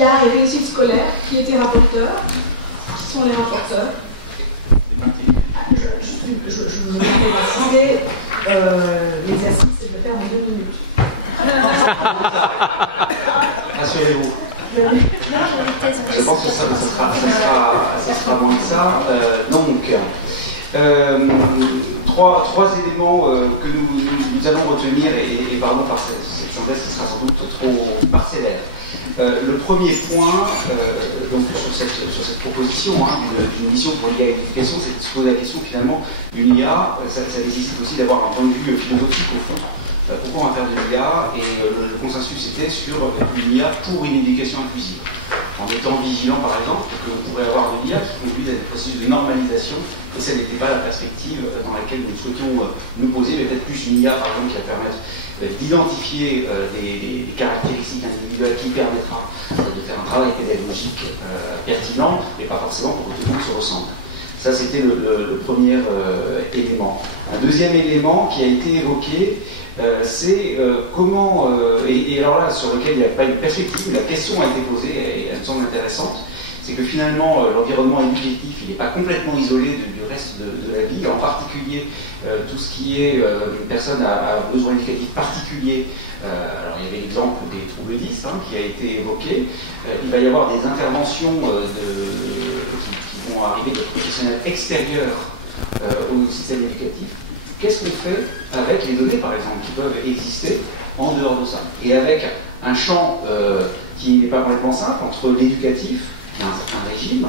l'IA et réussite scolaire, qui étaient rapporteurs. Qui sont les rapporteurs? Je veux préciser, l'exercice, c'est de le faire en 2 minutes. Rassurez-vous. Je pense que ça sera moins que ça. Donc, trois éléments que nous allons retenir, et pardon par cette synthèse qui sera sans doute trop parcellaire. Le premier point, donc sur cette proposition d'une mission pour l'IA et l'éducation, c'est de se poser la question finalement d'une IA. Ça nécessite aussi d'avoir un point de vue philosophique au fond. Pourquoi on va faire de l'IA? Et le consensus était sur une IA pour une éducation inclusive. En étant vigilant par exemple, qu'on pourrait avoir de l'IA qui conduit à des processus de normalisation, et ça n'était pas la perspective dans laquelle nous souhaitions nous poser, mais peut-être plus une IA par exemple qui va permettre d'identifier des caractéristiques individuelles qui permettra de faire un travail pédagogique pertinent, mais pas forcément pour que tout le monde se ressemble. Ça, c'était le premier élément. Un deuxième élément qui a été évoqué, c'est comment, et alors là, sur lequel il n'y a pas une perspective, la question a été posée, et elle me semble intéressante, c'est que finalement, l'environnement éducatif, il n'est pas complètement isolé du reste de la vie, en particulier tout ce qui est une personne à besoin éducatif particulier. Alors il y avait l'exemple des troubles 10 qui a été évoqué. Il va y avoir des interventions qui vont arriver de professionnels extérieurs au système éducatif. Qu'est-ce qu'on fait avec les données, par exemple, qui peuvent exister en dehors de ça? Et avec un champ qui n'est pas complètement simple entre l'éducatif, qui a un certain régime,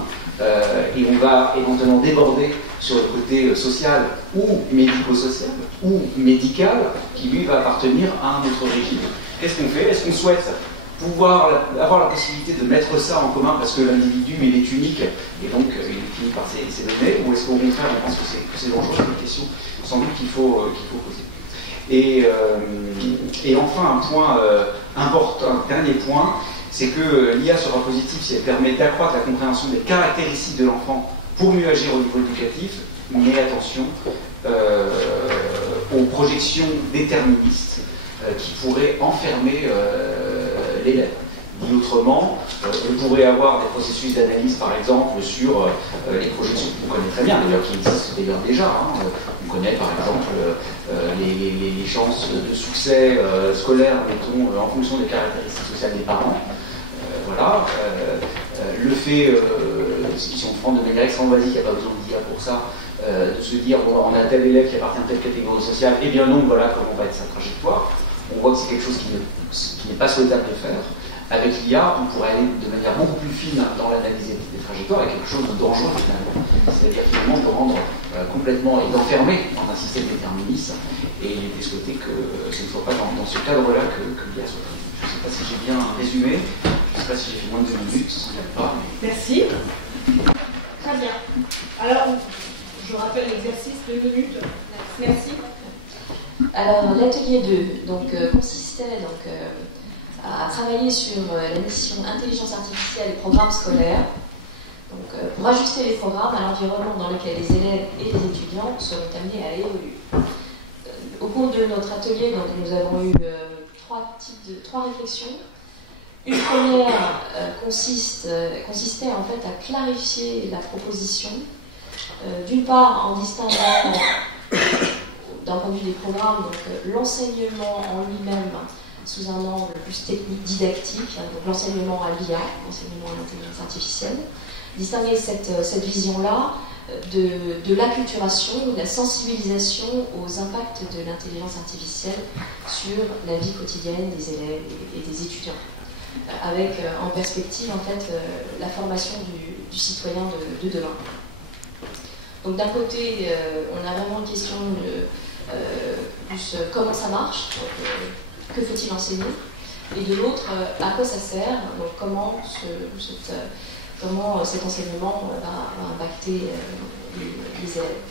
et on va éventuellement déborder sur le côté social ou médico-social ou médical, qui lui va appartenir à un autre régime. Qu'est-ce qu'on fait? Est-ce qu'on souhaite pouvoir avoir la possibilité de mettre ça en commun parce que l'individu il est unique et donc il est fini par ses données, ou est-ce qu'au contraire on pense que c'est dangereux? C'est une question sans doute qu'il faut poser. Et enfin un point important, un dernier point, c'est que l'IA sera positive si elle permet d'accroître la compréhension des caractéristiques de l'enfant pour mieux agir au niveau éducatif, mais attention aux projections déterministes qui pourraient enfermer l'élève. Dit autrement, on pourrait avoir des processus d'analyse, par exemple, sur les projections qu'on connaît très bien, d'ailleurs, qui existent d'ailleurs déjà. On connaît, par exemple, les chances de succès scolaire, mettons, en fonction des caractéristiques sociales des parents. Voilà. Le fait, si on prend de manière extrêmement basique, il n'y a pas besoin de dire pour ça, de se dire, bon, on a tel élève qui appartient à telle catégorie sociale, et bien donc, voilà comment va être sa trajectoire. On voit que c'est quelque chose qui n'est pas souhaitable de faire. Avec l'IA, on pourrait aller de manière beaucoup plus fine dans l'analyse des trajectoires et quelque chose de dangereux finalement. C'est-à-dire finalement de rendre complètement et d'enfermer dans un système déterministe. Et il était souhaité que ce ne soit pas dans ce cadre-là que l'IA soit faite. Je ne sais pas si j'ai bien résumé, je ne sais pas si j'ai fait moins de 2 minutes, ça ne pas. Mais... Merci. Très bien. Alors, je rappelle l'exercice 2 minutes. Merci. Alors, l'atelier 2 consistait à travailler sur la mission intelligence artificielle et programmes scolaires, pour ajuster les programmes à l'environnement dans lequel les élèves et les étudiants seront amenés à évoluer. Au cours de notre atelier, nous avons eu trois réflexions. Une première consistait en fait à clarifier la proposition, d'une part en distinguant d'un point de vue des programmes, l'enseignement en lui-même sous un angle plus technique, didactique, donc l'enseignement à l'IA, l'enseignement à l'intelligence artificielle, distinguer cette vision-là de l'acculturation, de la sensibilisation aux impacts de l'intelligence artificielle sur la vie quotidienne des élèves et des étudiants, avec en perspective en fait la formation du citoyen de demain. Donc d'un côté, on a vraiment une question plus comment ça marche, que faut-il enseigner, et de l'autre, à quoi ça sert, donc comment cet enseignement va impacter les élèves.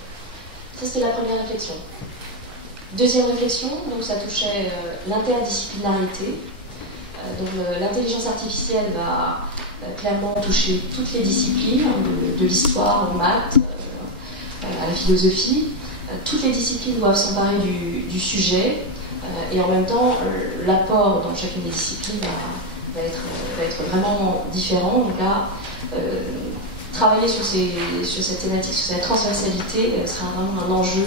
Ça, c'était la première réflexion. Deuxième réflexion, donc ça touchait l'interdisciplinarité. L'intelligence artificielle va clairement toucher toutes les disciplines, de l'histoire, aux maths, à la philosophie. Toutes les disciplines doivent s'emparer du sujet, et en même temps, l'apport dans chacune des disciplines va être vraiment différent. Donc là, travailler sur cette thématique, sur cette transversalité, sera vraiment un enjeu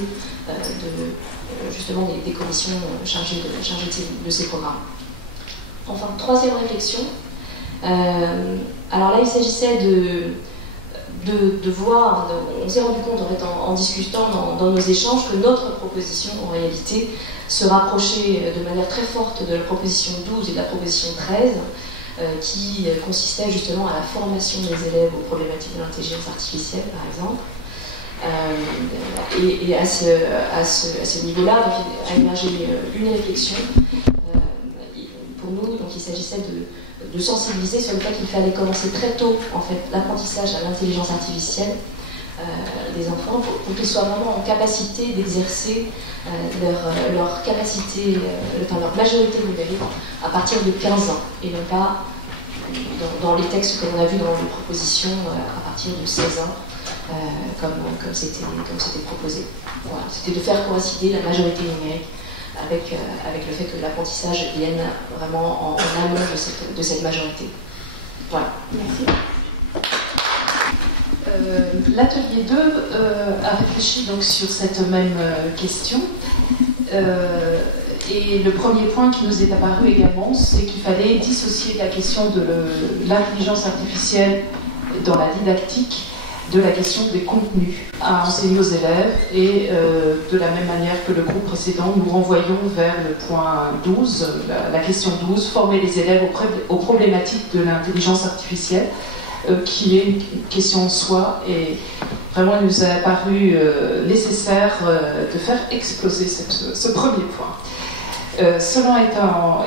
justement des commissions chargées de ces programmes. Enfin, troisième réflexion. Alors là, il s'agissait de voir, on s'est rendu compte en fait en discutant dans nos échanges que notre proposition en réalité se rapprochait de manière très forte de la proposition 12 et de la proposition 13 qui consistait justement à la formation des élèves aux problématiques de l'intelligence artificielle par exemple. Et à ce niveau-là, a émergé une réflexion pour nous. Donc il s'agissait de sensibiliser sur le fait qu'il fallait commencer très tôt en fait l'apprentissage à l'intelligence artificielle des enfants pour qu'ils soient vraiment en capacité d'exercer leur capacité, leur majorité numérique à partir de 15 ans et non pas dans les textes que l'on a vus dans les propositions à partir de 16 ans comme c'était proposé. Voilà. C'était de faire coïncider la majorité numérique avec le fait que l'apprentissage vienne vraiment en amont de cette majorité. Voilà. Merci. L'atelier 2 a réfléchi donc sur cette même question. Et le premier point qui nous est apparu également, c'est qu'il fallait dissocier la question de l'intelligence artificielle dans la didactique de la question des contenus à enseigner aux élèves et de la même manière que le groupe précédent, nous renvoyons vers le point 12, la question 12, former les élèves aux problématiques de l'intelligence artificielle, qui est une question en soi et vraiment il nous a paru nécessaire de faire exploser ce premier point. Cela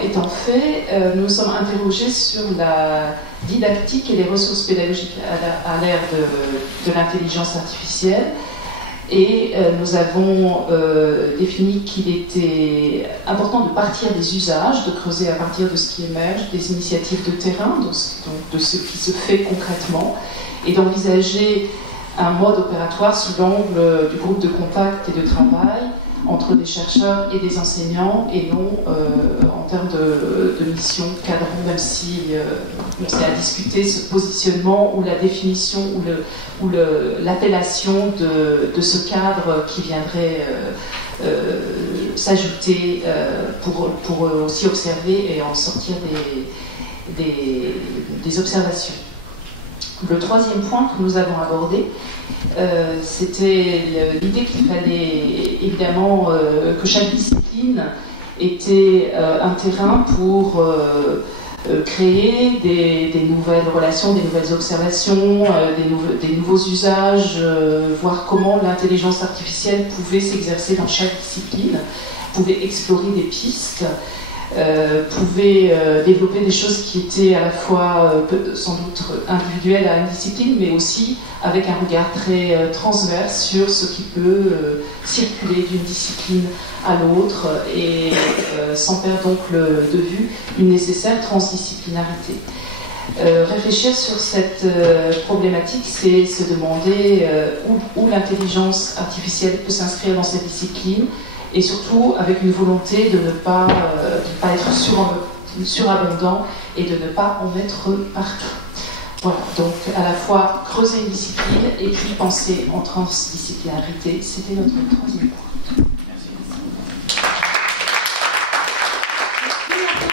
étant fait, nous sommes interrogés sur la didactique et les ressources pédagogiques à l'ère de l'intelligence artificielle et nous avons défini qu'il était important de partir des usages, de creuser à partir de ce qui émerge, des initiatives de terrain, donc de ce qui se fait concrètement et d'envisager un mode opératoire sous l'angle du groupe de contact et de travail entre des chercheurs et des enseignants et non en termes de mission cadran, même si on s'est à discuter ce positionnement ou la définition ou l'appellation de ce cadre qui viendrait s'ajouter pour aussi observer et en sortir des observations. Le troisième point que nous avons abordé, c'était l'idée qu'il fallait évidemment que chaque discipline était un terrain pour créer des nouvelles relations, des nouvelles observations, des nouveaux usages, voir comment l'intelligence artificielle pouvait s'exercer dans chaque discipline, pouvait explorer des pistes, pouvait développer des choses qui étaient à la fois sans doute individuelles à une discipline, mais aussi avec un regard très transverse sur ce qui peut circuler d'une discipline à l'autre et sans perdre donc de vue une nécessaire transdisciplinarité. Réfléchir sur cette problématique, c'est se demander où l'intelligence artificielle peut s'inscrire dans cette discipline et surtout avec une volonté de ne pas être surabondant et de ne pas en mettre partout. Voilà, donc à la fois creuser une discipline et puis penser en transdisciplinarité, c'était notre troisième point.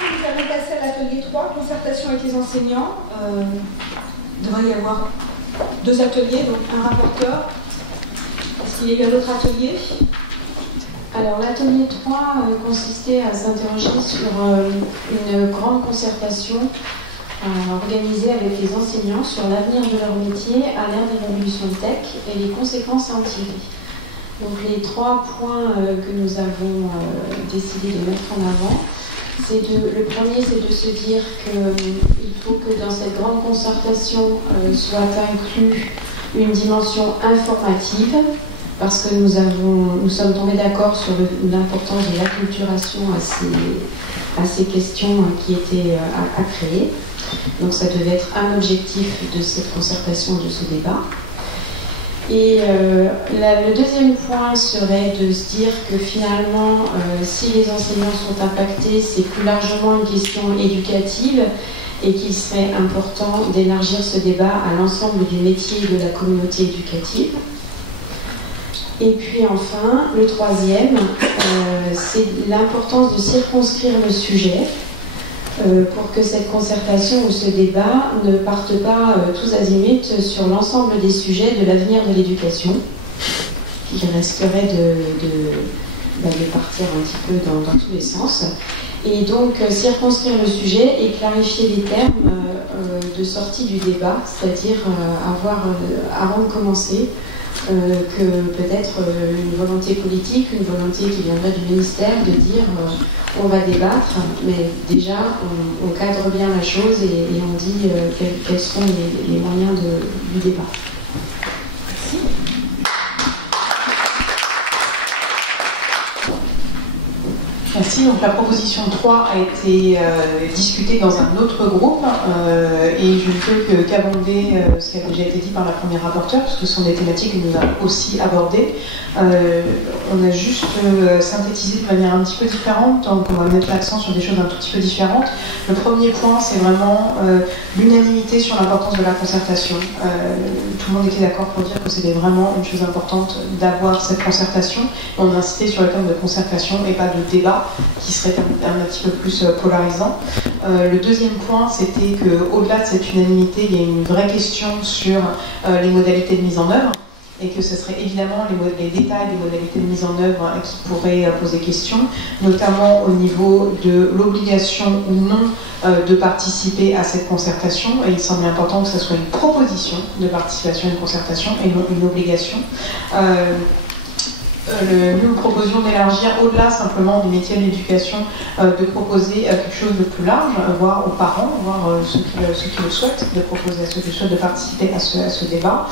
Nous allons passer à l'atelier 3, concertation avec les enseignants. Il devrait y avoir 2 ateliers, donc un rapporteur. Est-ce qu'il y a eu un autre atelier ? Alors l'atelier 3 consistait à s'interroger sur une grande concertation organisée avec les enseignants sur l'avenir de leur métier à l'ère des révolutions tech et les conséquences à en tirer. Donc les 3 points que nous avons décidé de mettre en avant, le premier c'est de se dire qu'il faut que dans cette grande concertation soit inclus une dimension informative, parce que nous sommes tombés d'accord sur l'importance de l'acculturation à ces questions qui étaient à créer. Donc ça devait être un objectif de cette concertation, de ce débat. Et le deuxième point serait de se dire que finalement, si les enseignants sont impactés, c'est plus largement une question éducative et qu'il serait important d'élargir ce débat à l'ensemble des métiers de la communauté éducative. Et puis enfin, le troisième, c'est l'importance de circonscrire le sujet pour que cette concertation ou ce débat ne parte pas tous azimuts sur l'ensemble des sujets de l'avenir de l'éducation, qui risquerait de partir un petit peu dans tous les sens. Et donc circonscrire le sujet et clarifier les termes de sortie du débat, c'est-à-dire avoir, avant de commencer, que peut-être une volonté politique, une volonté qui viendrait du ministère de dire on va débattre, mais déjà on cadre bien la chose et on dit quels sont les moyens du débat. Merci. Merci. Donc la proposition 3 a été discutée dans un autre groupe et je ne peux qu'abonder ce qui a déjà été dit par la première rapporteure, parce que ce sont des thématiques que nous avons aussi abordées. On a juste synthétisé de manière un petit peu différente, donc on va mettre l'accent sur des choses un tout petit peu différentes. Le premier point, c'est vraiment l'unanimité sur l'importance de la concertation. Tout le monde était d'accord pour dire que c'était vraiment une chose importante d'avoir cette concertation. On a insisté sur le terme de concertation et pas de débat, qui serait un petit peu plus polarisant. Le deuxième point, c'était qu'au-delà de cette unanimité, il y a une vraie question sur les modalités de mise en œuvre, et que ce serait évidemment les détails des modalités de mise en œuvre qui pourraient poser question, notamment au niveau de l'obligation ou non de participer à cette concertation. Et il semble important que ce soit une proposition de participation à une concertation et non une obligation. Nous proposions d'élargir au-delà simplement des métiers de l'éducation, de proposer quelque chose de plus large, voire aux parents, voire ceux qui le souhaitent, de proposer à ceux qui souhaitent de participer à ce débat.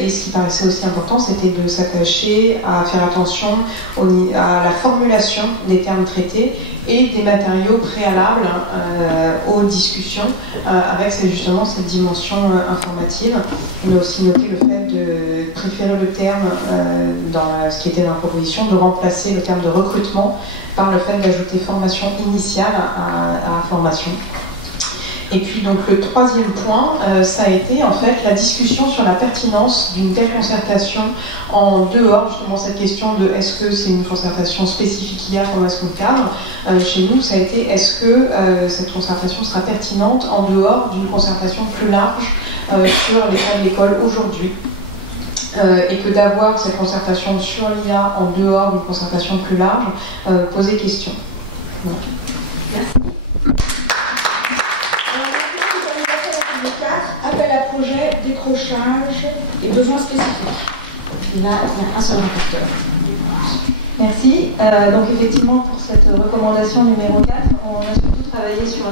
Et ce qui paraissait aussi important, c'était de s'attacher à faire attention à la formulation des termes traités et des matériaux préalables aux discussions, avec justement cette dimension informative. On a aussi noté le fait de préférer le terme, dans ce qui était dans la proposition, de remplacer le terme de recrutement par le fait d'ajouter formation initiale à formation. Et puis donc le troisième point, ça a été en fait la discussion sur la pertinence d'une telle concertation en dehors, justement cette question de est-ce que c'est une concertation spécifique IA, comment est-ce qu'on cadre. Chez nous, ça a été est-ce que cette concertation sera pertinente en dehors d'une concertation plus large sur l'état de l'école aujourd'hui. Et que d'avoir cette concertation sur l'IA en dehors d'une concertation plus large posait question. Voilà. Merci. Appel à projet, décrochage et besoins spécifiques. Là, il y a un seul rapporteur. Merci. Donc effectivement, pour cette recommandation numéro 4, on a surtout travaillé sur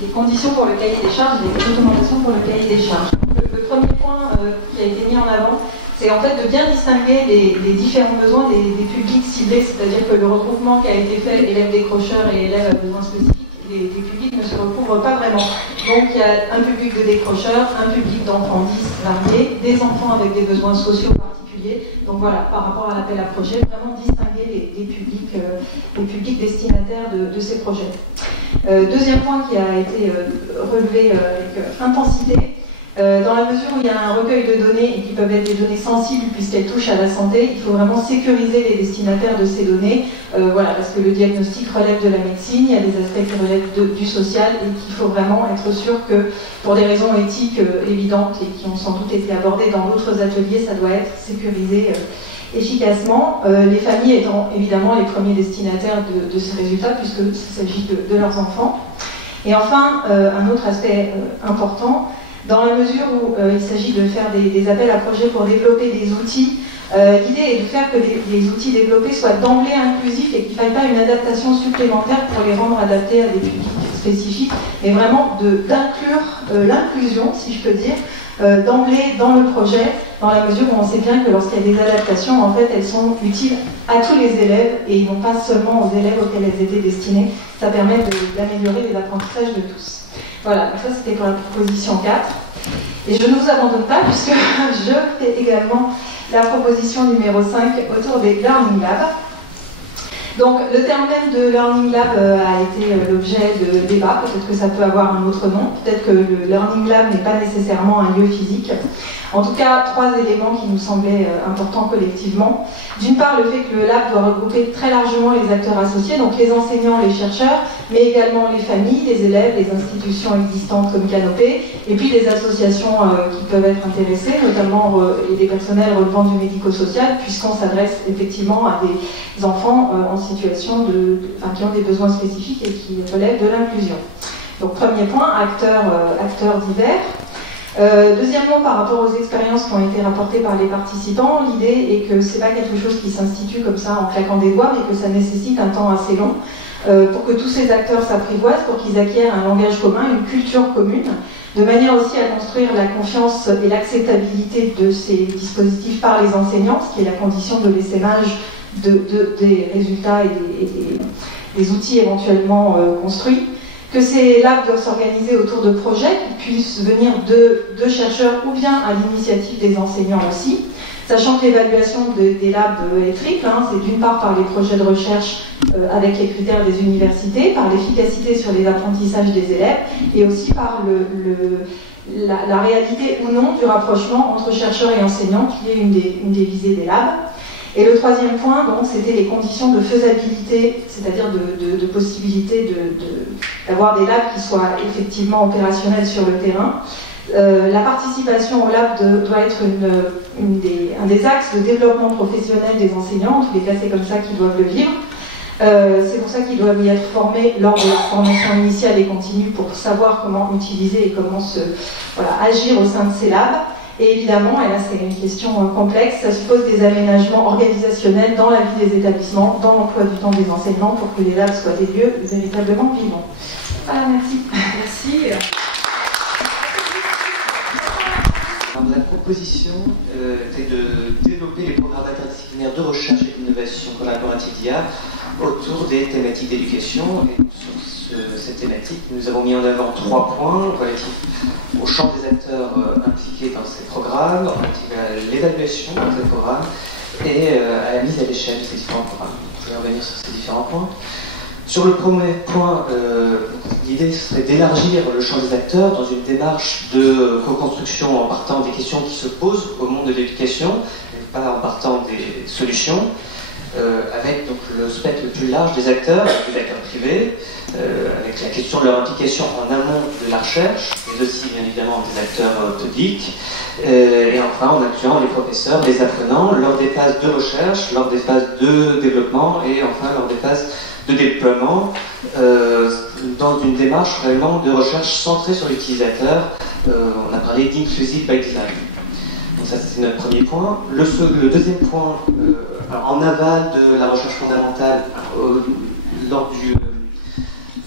les conditions pour le cahier des charges, les recommandations pour le cahier des charges. Le premier point qui a été mis en avant, c'est en fait de bien distinguer les différents besoins des publics ciblés, c'est-à-dire que le regroupement qui a été fait, élèves décrocheurs et élèves à besoins spécifiques, les publics ne se recouvrent pas vraiment. Donc il y a un public de décrocheurs, un public d'enfants 10 variés, des enfants avec des besoins sociaux particuliers. Donc voilà, par rapport à l'appel à projet, vraiment distinguer les publics destinataires de ces projets. Deuxième point qui a été relevé avec intensité, dans la mesure où il y a un recueil de données et qui peuvent être des données sensibles puisqu'elles touchent à la santé, il faut vraiment sécuriser les destinataires de ces données, voilà, parce que le diagnostic relève de la médecine, il y a des aspects qui relèvent du social et qu'il faut vraiment être sûr que, pour des raisons éthiques évidentes et qui ont sans doute été abordées dans d'autres ateliers, ça doit être sécurisé efficacement, les familles étant évidemment les premiers destinataires de ces résultats puisqu'il s'agit de leurs enfants. Et enfin, un autre aspect important, dans la mesure où il s'agit de faire des appels à projets pour développer des outils, l'idée est de faire que les outils développés soient d'emblée inclusifs et qu'il ne faille pas une adaptation supplémentaire pour les rendre adaptés à des publics spécifiques, mais vraiment d'inclure l'inclusion, si je peux dire, d'emblée dans le projet, dans la mesure où on sait bien que lorsqu'il y a des adaptations, en fait, elles sont utiles à tous les élèves et non pas seulement aux élèves auxquels elles étaient destinées. Ça permet d'améliorer les apprentissages de tous. Voilà, ça c'était pour la proposition 4. Et je ne vous abandonne pas puisque je fais également la proposition numéro 5 autour des Learning Labs. Donc le terme même de Learning Lab a été l'objet de débat, peut-être que ça peut avoir un autre nom, peut-être que le Learning Lab n'est pas nécessairement un lieu physique. En tout cas, 3 éléments qui nous semblaient importants collectivement. D'une part, le fait que le lab doit regrouper très largement les acteurs associés, donc les enseignants, les chercheurs, mais également les familles, les élèves, les institutions existantes comme Canopée, et puis les associations qui peuvent être intéressées, notamment et des personnels relevant du médico-social, puisqu'on s'adresse effectivement à des enfants en situation qui ont des besoins spécifiques et qui relèvent de l'inclusion. Donc premier point, acteurs divers. Deuxièmement, par rapport aux expériences qui ont été rapportées par les participants, l'idée est que ce n'est pas quelque chose qui s'institue comme ça en claquant des doigts, mais que ça nécessite un temps assez long pour que tous ces acteurs s'apprivoisent, pour qu'ils acquièrent un langage commun, une culture commune, de manière aussi à construire la confiance et l'acceptabilité de ces dispositifs par les enseignants, ce qui est la condition de l'essaimage des résultats et des outils éventuellement construits. Que ces labs doivent s'organiser autour de projets qui puissent venir de chercheurs ou bien à l'initiative des enseignants aussi, sachant que l'évaluation des labs est triple, c'est d'une part par les projets de recherche avec les critères des universités, par l'efficacité sur les apprentissages des élèves et aussi par la réalité ou non du rapprochement entre chercheurs et enseignants qui est une des visées des labs. Et le troisième point, donc, c'était les conditions de faisabilité, c'est-à-dire de possibilité d'avoir des labs qui soient effectivement opérationnels sur le terrain. La participation au lab doit être un des axes de développement professionnel des enseignants, en tous les cas c'est comme ça qu'ils doivent le vivre. C'est pour ça qu'ils doivent y être formés lors de leur formation initiale et continue pour savoir comment utiliser et comment agir au sein de ces labs. Et évidemment, et là c'est une question complexe, ça suppose des aménagements organisationnels dans la vie des établissements, dans l'emploi du temps des enseignants pour que les labs soient des lieux véritablement vivants. Voilà, merci. Merci. Alors, la proposition était de développer les programmes interdisciplinaires de recherche et d'innovation collaborative d'IA autour des thématiques d'éducation. Et sur cette thématique, nous avons mis en avant 3 points relatifs au champ des acteurs impliqués dans ces programmes, relatifs à l'évaluation de ces programmes et à la mise à l'échelle de ces différents programmes. Je vais revenir sur ces différents points. Sur le premier point, l'idée serait d'élargir le champ des acteurs dans une démarche de co-construction en partant des questions qui se posent au monde de l'éducation, et pas en partant des solutions, avec donc le spectre le plus large des acteurs privés, avec la question de leur implication en amont de la recherche, mais aussi bien évidemment des acteurs publics, et enfin en incluant les professeurs, les apprenants, lors des phases de recherche, lors des phases de développement et enfin lors des phases de déploiement, dans une démarche vraiment de recherche centrée sur l'utilisateur. On a parlé d'inclusive by design. Donc ça c'est notre premier point. Le deuxième point, en aval de la recherche fondamentale, lors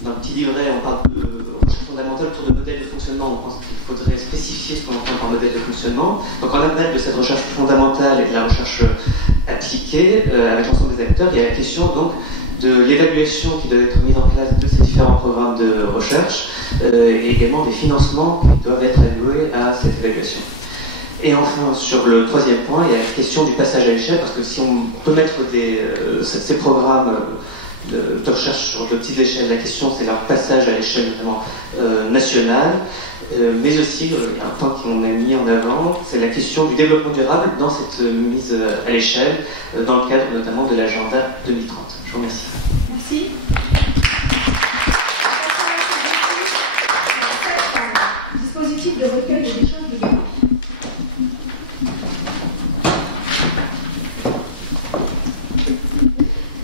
d'un petit livret, on parle de recherche fondamentale autour de modèles de fonctionnement. On pense qu'il faudrait spécifier ce qu'on entend par modèle de fonctionnement. Donc en aval de cette recherche fondamentale et de la recherche appliquée avec l'ensemble des acteurs, il y a la question donc de l'évaluation qui doit être mise en place de ces différents programmes de recherche et également des financements qui doivent être alloués à cette évaluation. Et enfin, sur le troisième point, il y a la question du passage à l'échelle, parce que si on peut mettre ces programmes de recherche sur de petites échelles, la question c'est leur passage à l'échelle notamment nationale, mais aussi un point qu'on a mis en avant, c'est la question du développement durable dans cette mise à l'échelle, dans le cadre notamment de l'agenda 2030. Je vous remercie. Merci. Dispositif de recueil et d'échange de données.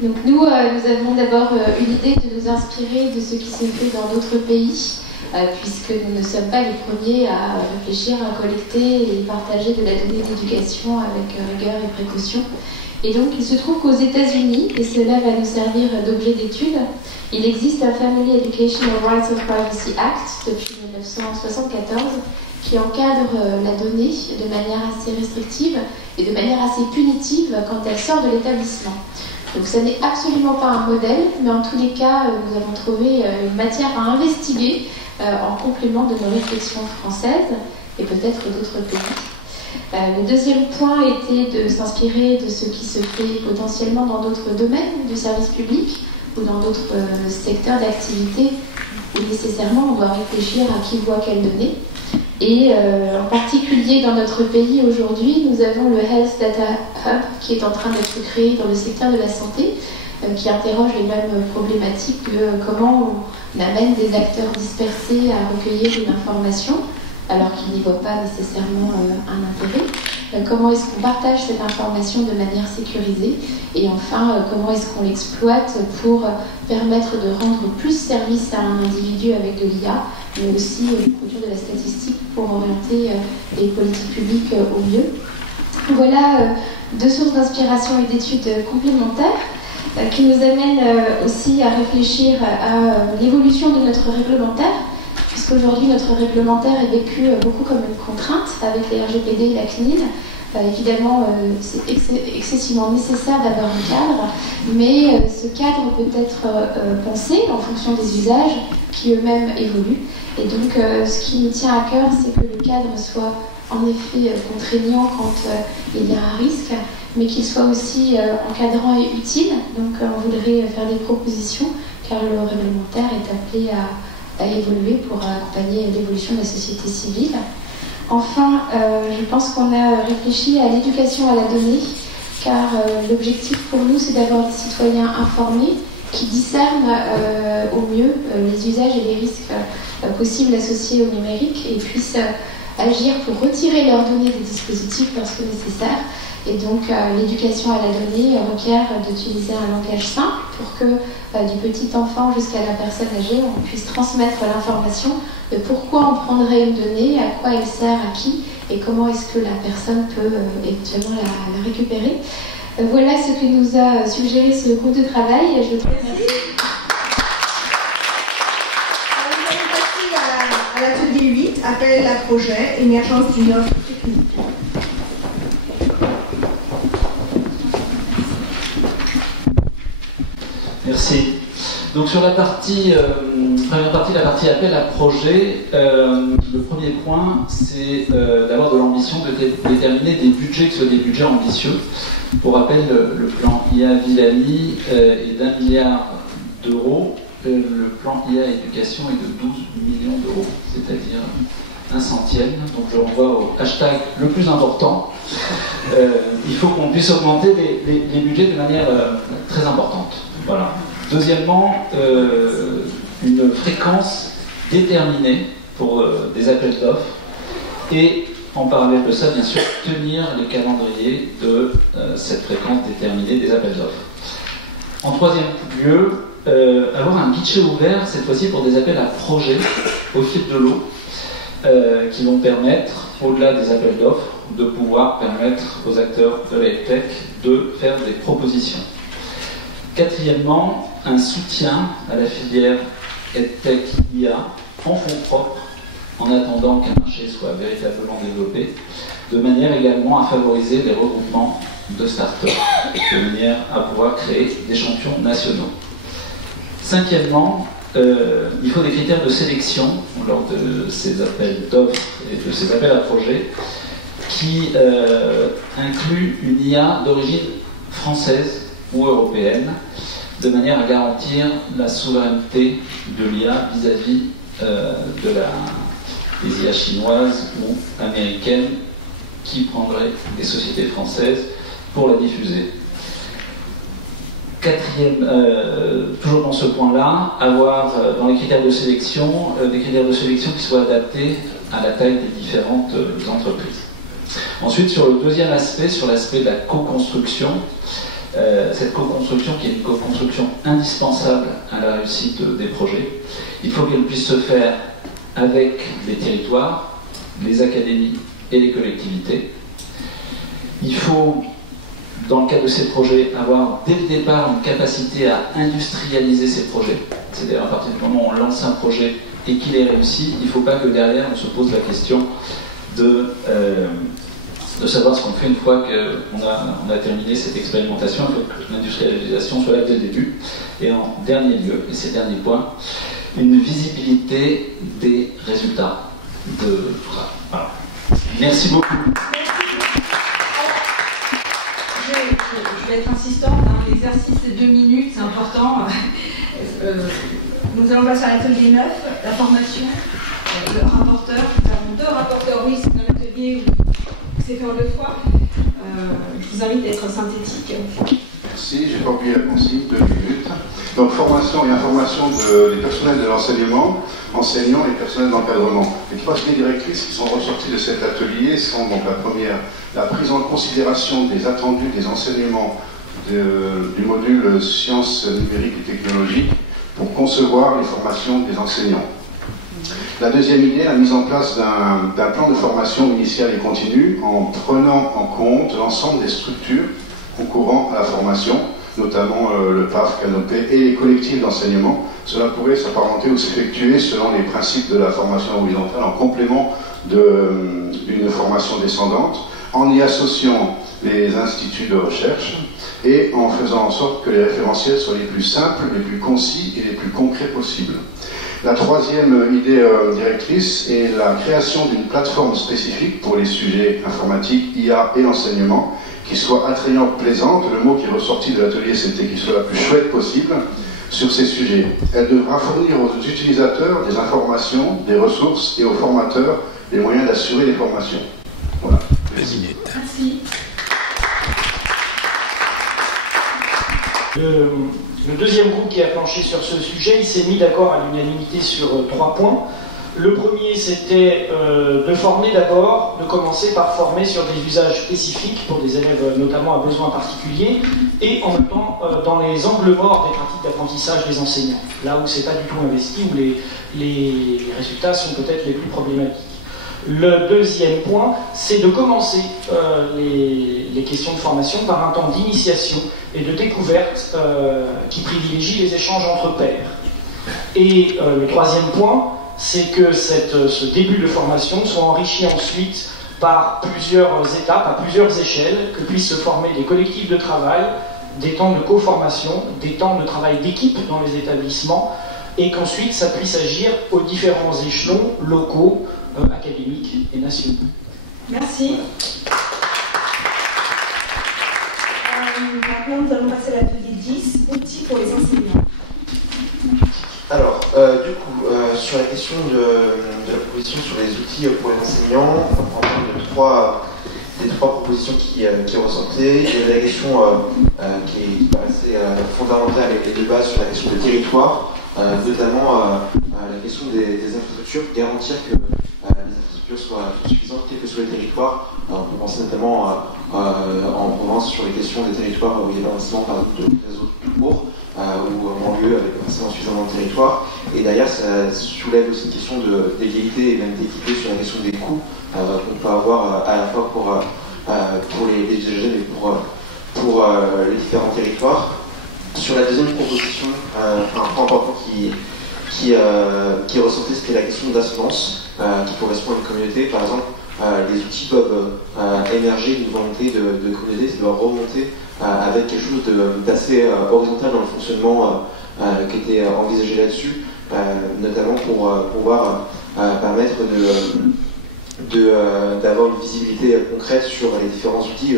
Donc nous avons d'abord eu l'idée de nous inspirer de ce qui s'est fait dans d'autres pays, puisque nous ne sommes pas les premiers à réfléchir, à collecter et partager de la donnée d'éducation avec rigueur et précaution. Et donc il se trouve qu'aux États-Unis, et cela va nous servir d'objet d'étude, il existe un Family Educational Rights and Privacy Act depuis 1974 qui encadre la donnée de manière assez restrictive et de manière assez punitive quand elle sort de l'établissement. Donc ça n'est absolument pas un modèle, mais en tous les cas, nous avons trouvé une matière à investiguer en complément de nos réflexions françaises et peut-être d'autres pays. Le deuxième point était de s'inspirer de ce qui se fait potentiellement dans d'autres domaines du service public ou dans d'autres secteurs d'activité où nécessairement on doit réfléchir à qui voit quelle donnée. Et en particulier dans notre pays aujourd'hui, nous avons le Health Data Hub qui est en train d'être créé dans le secteur de la santé, qui interroge les mêmes problématiques de comment on amène des acteurs dispersés à recueillir une information alors qu'ils n'y voient pas nécessairement un intérêt. Comment est-ce qu'on partage cette information de manière sécurisée? Et enfin, comment est-ce qu'on l'exploite pour permettre de rendre plus service à un individu avec de l'IA, mais aussi produire de la statistique pour orienter les politiques publiques au mieux. Voilà deux sources d'inspiration et d'études complémentaires qui nous amènent aussi à réfléchir à l'évolution de notre réglementaire, puisqu'aujourd'hui notre réglementaire est vécu beaucoup comme une contrainte avec les RGPD et la CNIL. Évidemment, c'est excessivement nécessaire d'avoir un cadre, mais ce cadre peut être pensé en fonction des usages qui eux-mêmes évoluent. Et donc, ce qui nous tient à cœur, c'est que le cadre soit en effet contraignant quand il y a un risque, mais qu'il soit aussi encadrant et utile. Donc, on voudrait faire des propositions, car le réglementaire est appelé à évoluer pour accompagner l'évolution de la société civile. Enfin, je pense qu'on a réfléchi à l'éducation à la donnée, car l'objectif pour nous, c'est d'avoir des citoyens informés qui discernent au mieux les usages et les risques possibles associés au numérique et puissent agir pour retirer leurs données des dispositifs lorsque nécessaire. Et donc, l'éducation à la donnée requiert d'utiliser un langage simple pour que du petit enfant jusqu'à la personne âgée, on puisse transmettre l'information de pourquoi on prendrait une donnée, à quoi elle sert, à qui, et comment est-ce que la personne peut éventuellement la récupérer. Voilà ce que nous a suggéré ce groupe de travail. Je vous remercie. Nous allons passer à l'atelier 8, appel à projet, émergence d'une offre technique. Merci. Donc sur la partie, première partie, la partie appel à projet, le premier point, c'est d'avoir de l'ambition, de déterminer des budgets qui soient des budgets ambitieux. Pour rappel, le plan IA Villani est d'1 milliard d'euros. Le plan IA Éducation est de 12 millions d'euros, c'est-à-dire un centième. Donc je renvoie au hashtag le plus important. Il faut qu'on puisse augmenter les budgets de manière très importante. Voilà. Deuxièmement, une fréquence déterminée pour des appels d'offres et en parallèle de ça, bien sûr, tenir les calendriers de cette fréquence déterminée des appels d'offres. En troisième lieu, avoir un guichet ouvert, cette fois-ci pour des appels à projets au fil de l'eau, qui vont permettre, au-delà des appels d'offres, de pouvoir permettre aux acteurs de la tech de faire des propositions. Quatrièmement, un soutien à la filière EdTech IA en fonds propres, en attendant qu'un marché soit véritablement développé, de manière également à favoriser les regroupements de start-up, de manière à pouvoir créer des champions nationaux. Cinquièmement, il faut des critères de sélection lors de ces appels d'offres et de ces appels à projets qui incluent une IA d'origine française ou européenne, de manière à garantir la souveraineté de l'IA vis-à-vis des IA chinoises ou américaines qui prendraient des sociétés françaises pour la diffuser. Quatrième, toujours dans ce point-là, avoir dans les critères de sélection des critères de sélection qui soient adaptés à la taille des différentes entreprises. Ensuite, sur le deuxième aspect, sur l'aspect de la co-construction, cette co-construction qui est une co-construction indispensable à la réussite des projets, il faut qu'elle puisse se faire avec les territoires, les académies et les collectivités. Il faut, dans le cadre de ces projets, avoir dès le départ une capacité à industrialiser ces projets. C'est-à-dire à partir du moment où on lance un projet et qu'il est réussi, il ne faut pas que derrière on se pose la question de savoir ce qu'on fait une fois qu'on a terminé cette expérimentation. Il faut que l'industrialisation soit là dès le début. Et en dernier lieu, et c'est le dernier point, une visibilité des résultats de tout ça. Voilà. Merci beaucoup. vais être insistante, hein, l'exercice c'est 2 minutes, c'est important. Nous allons passer à l'atelier 9, la formation. Le rapporteur, nous avons 2 rapporteurs, oui, c'est un atelier où c'est fait en 2 fois. Je vous invite à être synthétique. Merci, j'ai pas oublié la consigne, 2 minutes. Donc formation et information des personnels de l'enseignement, enseignants et personnels d'encadrement. Les 3 idées directrices qui sont ressorties de cet atelier sont donc la première, la prise en considération des attendus des enseignements du module sciences numériques et technologiques pour concevoir les formations des enseignants. La deuxième idée, la mise en place d'un plan de formation initiale et continue en prenant en compte l'ensemble des structures concourant à la formation, notamment le PAF, Canopé et les collectifs d'enseignement. Cela pourrait s'apparenter ou s'effectuer selon les principes de la formation horizontale en complément d'une formation descendante, en y associant les instituts de recherche et en faisant en sorte que les référentiels soient les plus simples, les plus concis et les plus concrets possibles. La troisième idée directrice est la création d'une plateforme spécifique pour les sujets informatiques, IA et enseignement, qui soit attrayante, plaisante. Le mot qui est ressorti de l'atelier, c'était qu'il soit la plus chouette possible sur ces sujets. Elle devra fournir aux utilisateurs des informations, des ressources et aux formateurs les moyens d'assurer les formations. Voilà. Merci. Le deuxième groupe qui a planché sur ce sujet, il s'est mis d'accord à l'unanimité sur 3 points. Le premier, c'était de former d'abord, de commencer par former sur des usages spécifiques pour des élèves notamment à besoins particuliers et en même temps dans les angles morts des pratiques d'apprentissage des enseignants, là où c'est pas du tout investi, où les résultats sont peut-être les plus problématiques. Le deuxième point, c'est de commencer les questions de formation par un temps d'initiation et de découverte qui privilégie les échanges entre pairs. Et le troisième point, c'est que ce début de formation soit enrichi ensuite par plusieurs étapes, à plusieurs échelles, que puissent se former des collectifs de travail, des temps de co-formation, des temps de travail d'équipe dans les établissements, et qu'ensuite ça puisse agir aux différents échelons locaux, académiques et nationaux. Merci. Maintenant, nous allons passer à l'atelier 10, outils pour les enseignants. Alors, du coup, sur la question de la proposition sur les outils pour les enseignants, on parle des 3 propositions qui ressortaient. Il y avait la question qui paraissait fondamentale et de base sur la question des territoires, notamment la question des infrastructures, garantir que les infrastructures soient suffisantes quel que soit le territoire. On peut penser notamment en Provence sur les questions des territoires où il y a l'enseignement par exemple de réseaux tout court, ou en banlieue avec forcément suffisamment de territoire. Et derrière, ça soulève aussi une question d'égalité et même d'équité sur la question des coûts qu'on peut avoir à la fois pour les usagers mais pour les différents territoires. Sur la deuxième proposition, un point important qui ressortait, c'était la question d'assonance qui correspond à une communauté. Par exemple, les outils peuvent émerger d'une volonté de communauté, c'est de remonter avec quelque chose d'assez horizontal dans le fonctionnement qui était envisagé là-dessus, notamment pour pouvoir permettre d'avoir une visibilité concrète sur les différents outils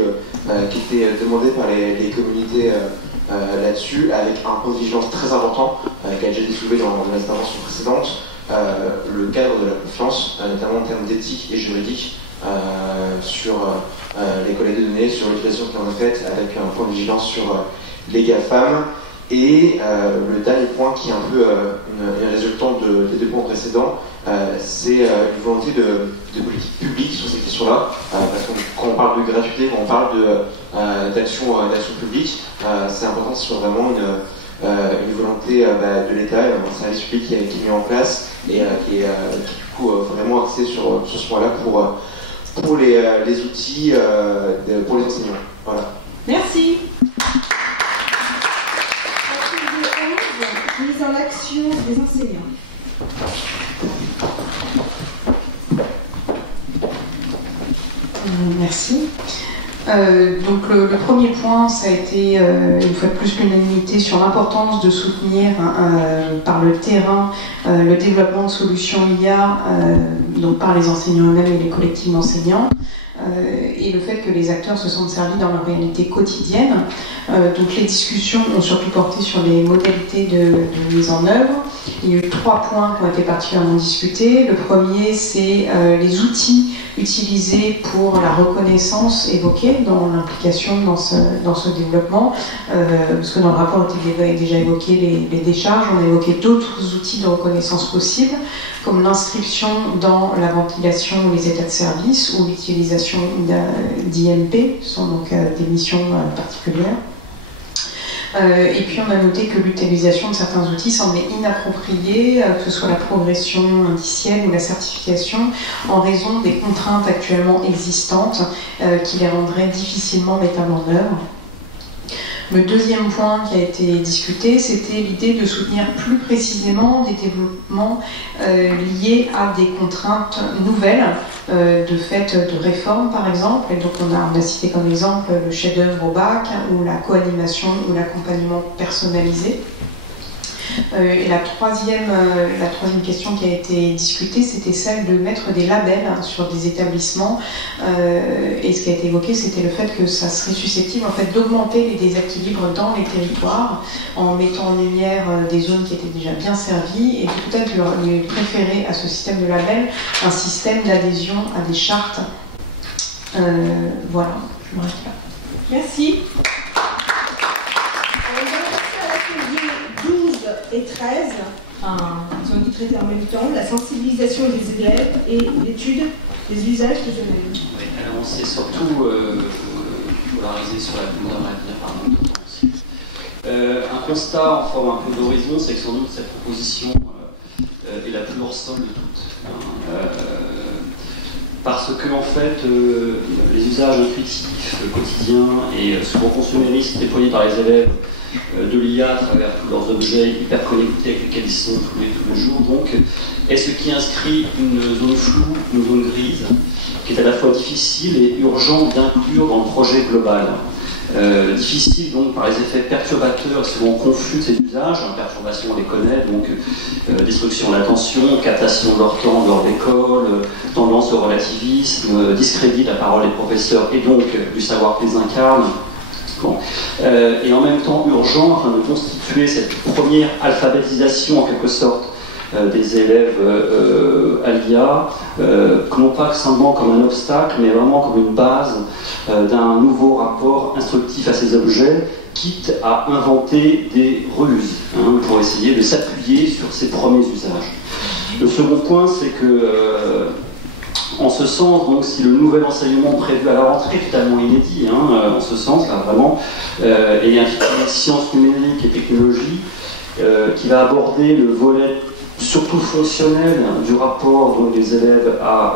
qui étaient demandés par les communautés là-dessus, avec un point de vigilance très important qui a déjà été soulevé dans l'intervention précédente, le cadre de la confiance, notamment en termes d'éthique et juridique, sur les collectes de données, sur l'utilisation qui en est faite, avec un point de vigilance sur les GAFAM. Et le dernier point qui est un peu une résultante des 2 points précédents, c'est une volonté de politique publique sur ces questions-là, parce que quand on parle de gratuité, quand on parle d'action publique, c'est important que ce soit vraiment une volonté de l'État, un service public qui est mis en place et qui est du coup vraiment axé sur ce point-là pour les outils pour les enseignants. Voilà. Merci. Mise en action des enseignants. Merci. Donc le premier point, ça a été une fois de plus l'unanimité sur l'importance de soutenir par le terrain le développement de solutions IA donc par les enseignants eux-mêmes et les collectifs d'enseignants. Et le fait que les acteurs se sentent servis dans leur réalité quotidienne. Donc les discussions ont surtout porté sur les modalités de mise en œuvre. Il y a eu 3 points qui ont été particulièrement discutés. Le premier, c'est les outils utilisés pour la reconnaissance évoquée dans l'implication dans ce développement. Parce que dans le rapport était déjà évoqué les décharges, on a évoqué d'autres outils de reconnaissance possibles, comme l'inscription dans la ventilation ou les états de service, ou l'utilisation d'IMP, ce sont donc des missions particulières. Et puis on a noté que l'utilisation de certains outils semblait inappropriée, que ce soit la progression indicielle ou la certification, en raison des contraintes actuellement existantes qui les rendraient difficilement mettables en œuvre. Le deuxième point qui a été discuté, c'était l'idée de soutenir plus précisément des développements liés à des contraintes nouvelles, de fait de réforme par exemple. Et donc on a cité comme exemple le chef-d'œuvre au bac, ou la co-animation ou l'accompagnement personnalisé. Et la troisième question qui a été discutée, c'était celle de mettre des labels sur des établissements. Et ce qui a été évoqué, c'était le fait que ça serait susceptible en fait, d'augmenter les déséquilibres dans les territoires, en mettant en lumière des zones qui étaient déjà bien servies, et peut-être lui préférer à ce système de label un système d'adhésion à des chartes. Voilà, je m'arrête là. Merci. Et 13, ils ont été traités en même temps, la sensibilisation des élèves et l'étude des usages des élèves. Oui, alors on s'est surtout polarisé sur la couleur à venir par manque de temps aussi. Un constat en forme un peu d'horizon, c'est que sans doute cette proposition est la plus hors sol de toutes. Parce que en fait, les usages intuitifs quotidiens et souvent consuméristes déployés par les élèves de l'IA à travers tous leurs objets hyper connectés avec lesquels ils sont tous les jours, donc, est ce qui inscrit une zone floue, une zone grise, qui est à la fois difficile et urgent d'inclure dans le projet global. Difficile donc par les effets perturbateurs et souvent confus de ces usages. Perturbation, on les connaît, donc destruction de l'attention, captation de leur temps lors d'école, tendance au relativisme, discrédit de la parole des professeurs et donc du savoir qu'ils incarnent. Bon. Et en même temps urgent afin de constituer cette première alphabétisation en quelque sorte des élèves à l'IA, non pas simplement comme un obstacle, mais vraiment comme une base d'un nouveau rapport instructif à ces objets, quitte à inventer des ruses pour essayer de s'appuyer sur ces premiers usages. Le second point, c'est que en ce sens, donc, si le nouvel enseignement prévu à la rentrée est totalement inédit, en ce sens, là, vraiment, et intitulé Sciences numériques et technologies, qui va aborder le volet surtout fonctionnel du rapport donc, des élèves à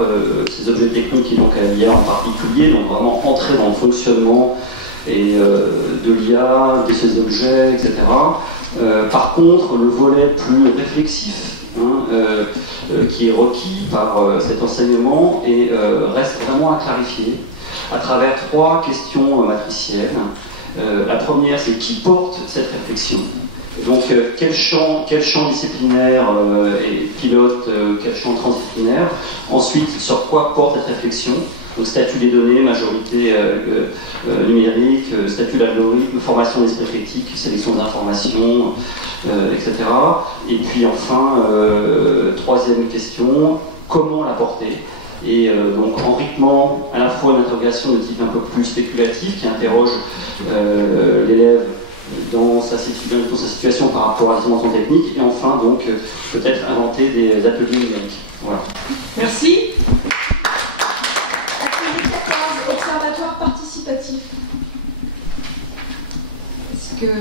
ces objets techniques et donc à l'IA en particulier, donc vraiment entrer dans le fonctionnement et, de l'IA, de ces objets, etc. Par contre, le volet plus réflexif, qui est requis par cet enseignement et reste vraiment à clarifier à travers 3 questions matricielles. La première, c'est qui porte cette réflexion? Donc quel champ disciplinaire et pilote, quel champ transdisciplinaire? Ensuite, sur quoi porte cette réflexion? Donc statut des données, majorité numérique, statut d'algorithme, formation d'esprit critique, sélection d'informations, etc. Et puis enfin, troisième question, comment la porter? Et donc en rythmant à la fois une interrogation de type un peu plus spéculatif qui interroge l'élève dans sa situation par rapport à la dimension technique, et enfin donc peut-être inventer des ateliers numériques. Voilà. Merci. Atelier 14, observatoire participatif. Est-ce que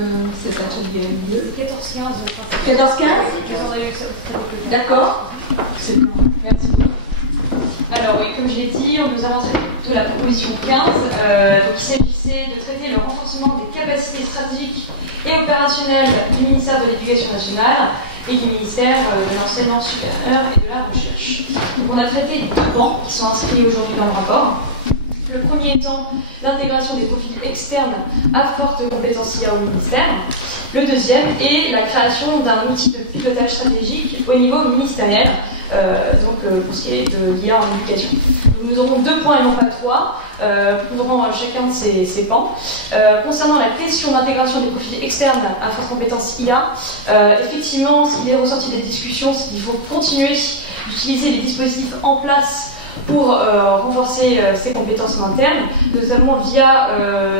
cet atelier a eu lieu? 14-15. 14-15. D'accord. C'est bon. Merci beaucoup. Alors oui, comme je l'ai dit, on nous avons traité de la proposition 15. Donc il s'agissait de traiter le renforcement des capacités stratégiques et opérationnelles du ministère de l'Éducation nationale et du ministère de l'Enseignement supérieur et de la Recherche. Donc on a traité 2 pans qui sont inscrits aujourd'hui dans le rapport. Le premier étant l'intégration des profils externes à forte compétence IA au ministère. Le deuxième est la création d'un outil de pilotage stratégique au niveau ministériel, pour ce qui est de l'IA en éducation. Donc nous aurons 2 points et non pas 3. couvrant chacun de ces pans. Concernant la question d'intégration des profils externes à forte compétence IA, effectivement, ce qui est ressorti des discussions, c'est qu'il faut continuer d'utiliser les dispositifs en place pour renforcer ses compétences internes, notamment via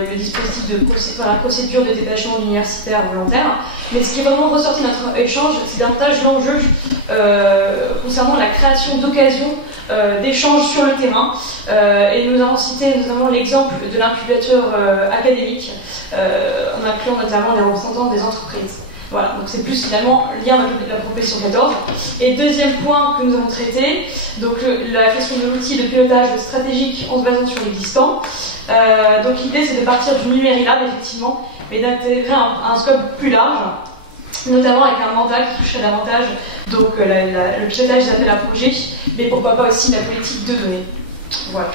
le dispositif de la procédure de détachement universitaire volontaire. Mais ce qui est vraiment ressorti de notre échange, c'est davantage l'enjeu concernant la création d'occasions d'échanges sur le terrain. Et nous avons cité notamment l'exemple de l'incubateur académique, en incluant notamment les représentants des entreprises. Voilà, donc c'est plus finalement lien avec la proposition 14. Et deuxième point que nous avons traité, donc la question de l'outil de pilotage stratégique en se basant sur l'existant. Donc l'idée c'est de partir du numérique effectivement, mais d'intégrer un scope plus large, notamment avec un mandat qui toucherait davantage donc le pilotage des appels à projets, mais pourquoi pas aussi la politique de données. Voilà.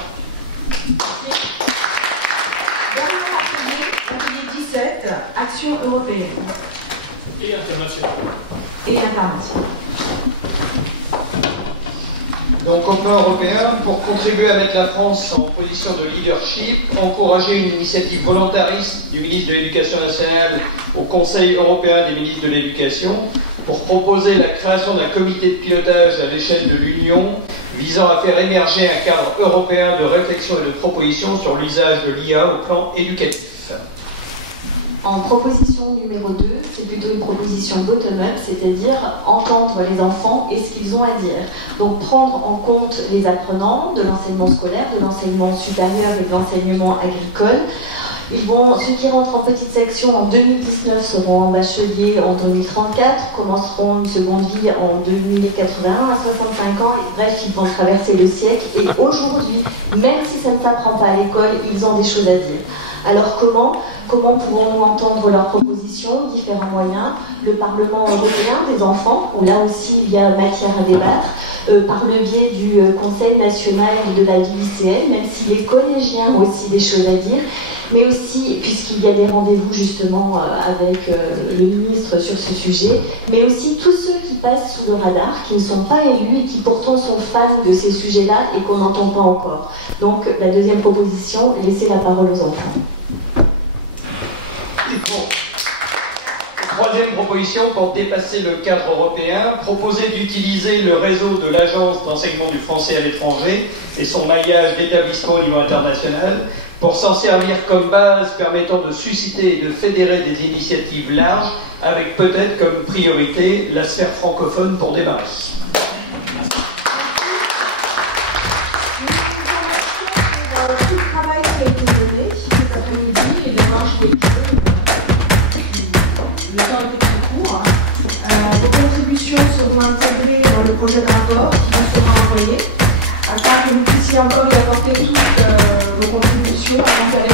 Dernier atelier 17, action européenne. Et international. Et international. Donc au plan européen, pour contribuer à mettre la France en position de leadership, encourager une initiative volontariste du ministre de l'Éducation nationale au Conseil européen des ministres de l'Éducation pour proposer la création d'un comité de pilotage à l'échelle de l'Union visant à faire émerger un cadre européen de réflexion et de proposition sur l'usage de l'IA au plan éducatif. En proposition numéro 2, c'est plutôt une proposition bottom-up, c'est-à-dire entendre les enfants et ce qu'ils ont à dire. Donc prendre en compte les apprenants de l'enseignement scolaire, de l'enseignement supérieur et de l'enseignement agricole. Ceux qui rentrent en petite section en 2019 seront en bachelier en 2034, commenceront une seconde vie en 2081 à 65 ans, et bref, ils vont traverser le siècle. Et aujourd'hui, même si ça ne s'apprend pas à l'école, ils ont des choses à dire. Alors comment pouvons-nous entendre leurs propositions, différents moyens? Le Parlement européen des enfants, où là aussi il y a matière à débattre, par le biais du Conseil national de la vie lycéenne, même si les collégiens ont aussi des choses à dire, mais aussi, puisqu'il y a des rendez-vous justement avec le ministre sur ce sujet, mais aussi tous ceux qui passent sous le radar, qui ne sont pas élus et qui pourtant sont fans de ces sujets-là et qu'on n'entend pas encore. Donc la deuxième proposition, laisser la parole aux enfants. Troisième proposition, pour dépasser le cadre européen, proposer d'utiliser le réseau de l'Agence d'enseignement du français à l'étranger et son maillage d'établissements au niveau international pour s'en servir comme base permettant de susciter et de fédérer des initiatives larges avec peut-être comme priorité la sphère francophone pour démarrer. Tout le travail qui a été mené cet après-midi et demain je vais le temps était très court. Vos contributions seront intégrées dans le projet de rapport qui vous sera envoyé afin que vous puissiez encore y apporter toutes vos contributions avant qu'elle